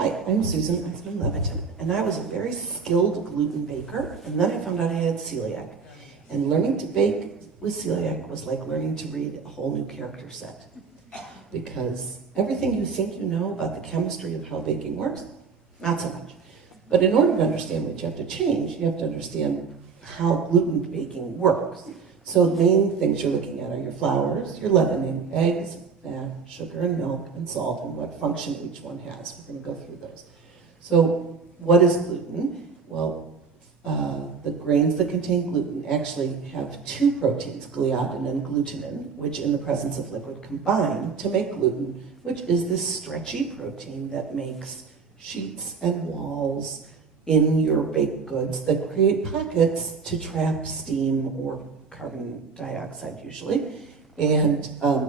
Hi, I'm Susan Eiseman Levitin, and I was a very skilled gluten baker, and then I found out I had celiac. And learning to bake with celiac was like learning to read a whole new character set. Because everything you think you know about the chemistry of how baking works, not so much. But in order to understand what you have to change, you have to understand how gluten baking works. So the main things you're looking at are your flours, your leavening, eggs, fat, sugar, and milk, and salt, and what function each one has. We're going to go through those. So what is gluten? Well, the grains that contain gluten actually have two proteins, gliadin and glutenin, which in the presence of liquid combine to make gluten, which is this stretchy protein that makes sheets and walls in your baked goods that create pockets to trap steam or carbon dioxide usually, and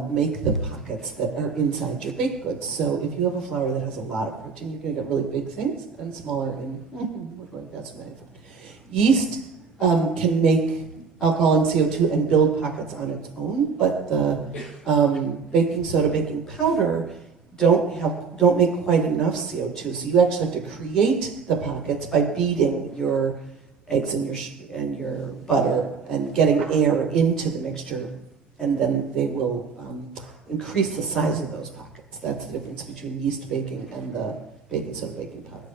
make the pockets that are inside your baked goods. So if you have a flour that has a lot of protein, you're going to get really big things and smaller we're going that's what I thought. Yeast can make alcohol and CO2 and build pockets on its own, but the baking soda, baking powder don't make quite enough CO2. So you actually have to create the pockets by beating your eggs and your butter and getting air into the mixture, and then they will increase the size of those pockets. That's the difference between yeast baking and the baking soda baking powder.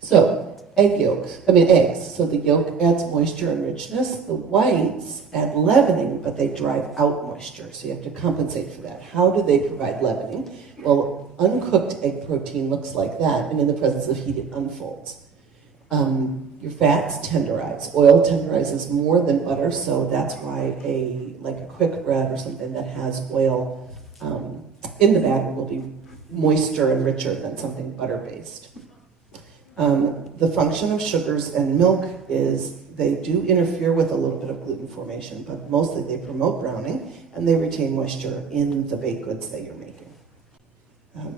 So, eggs. So the yolk adds moisture and richness. The whites add leavening, but they drive out moisture, so you have to compensate for that. How do they provide leavening? Well, uncooked egg protein looks like that, and in the presence of heat, it unfolds. Your fats tenderize. Oil tenderizes more than butter, so that's why a quick bread or something that has oil in the batter will be moister and richer than something butter-based. The function of sugars and milk is they do interfere with a little bit of gluten formation, but mostly they promote browning and they retain moisture in the baked goods that you're making.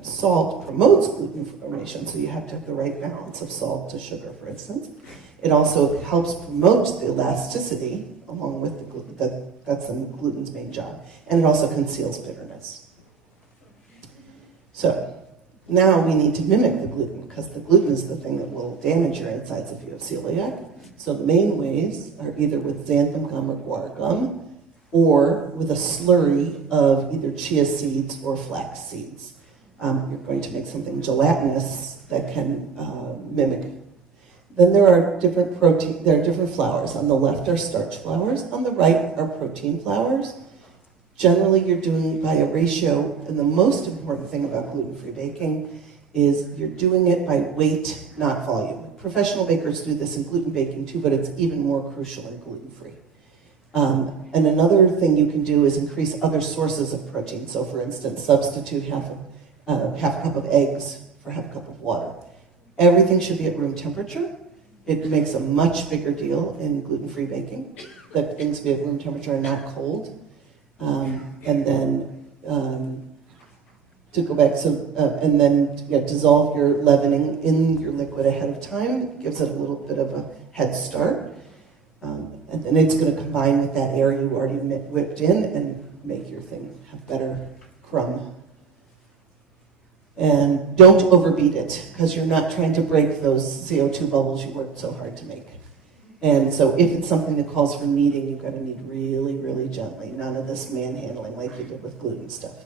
Salt promotes gluten formation, so you have to have the right balance of salt to sugar, for instance. It also helps promote the elasticity along with the gluten. That's the gluten's main job. And it also conceals bitterness. So now we need to mimic the gluten, because the gluten is the thing that will damage your insides if you have celiac. So the main ways are either with xanthan gum or guar gum, or with a slurry of either chia seeds or flax seeds. You're going to make something gelatinous that can mimic. Then there are different flours. On the left are starch flours. On the right are protein flours. Generally, you're doing by a ratio, and the most important thing about gluten-free baking is you're doing it by weight, not volume. Professional bakers do this in gluten baking too, but it's even more crucial in gluten-free. And another thing you can do is increase other sources of protein. So for instance, substitute half a cup of eggs for half a cup of water. Everything should be at room temperature. It makes a much bigger deal in gluten-free baking that things be at room temperature and not cold. And then to go back, and then dissolve your leavening in your liquid ahead of time. Gives it a little bit of a head start. And then it's going to combine with that air you already whipped in and make your thing have better crumb. And don't overbeat it, because you're not trying to break those CO2 bubbles you worked so hard to make. And so if it's something that calls for kneading, you've got to knead really, really gently. None of this manhandling like you did with gluten stuff.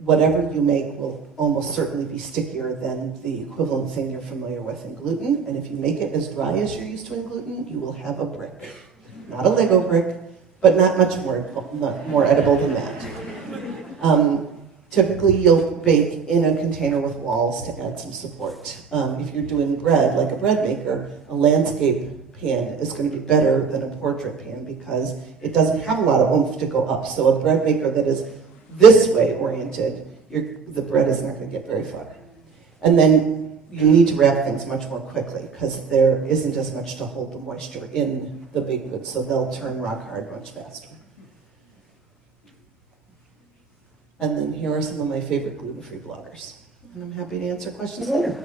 Whatever you make will almost certainly be stickier than the equivalent thing you're familiar with in gluten. And if you make it as dry as you're used to in gluten, you will have a brick. Not a Lego brick, but not much more edible than that. Typically, you'll bake in a container with walls to add some support. If you're doing bread, like a bread maker, a landscape pan is going to be better than a portrait pan because it doesn't have a lot of oomph to go up. So a bread maker that is this way oriented, the bread is not going to get very far. And then you need to wrap things much more quickly because there isn't as much to hold the moisture in the baked goods, so they'll turn rock hard much faster. And then here are some of my favorite gluten-free bloggers. And I'm happy to answer questions later.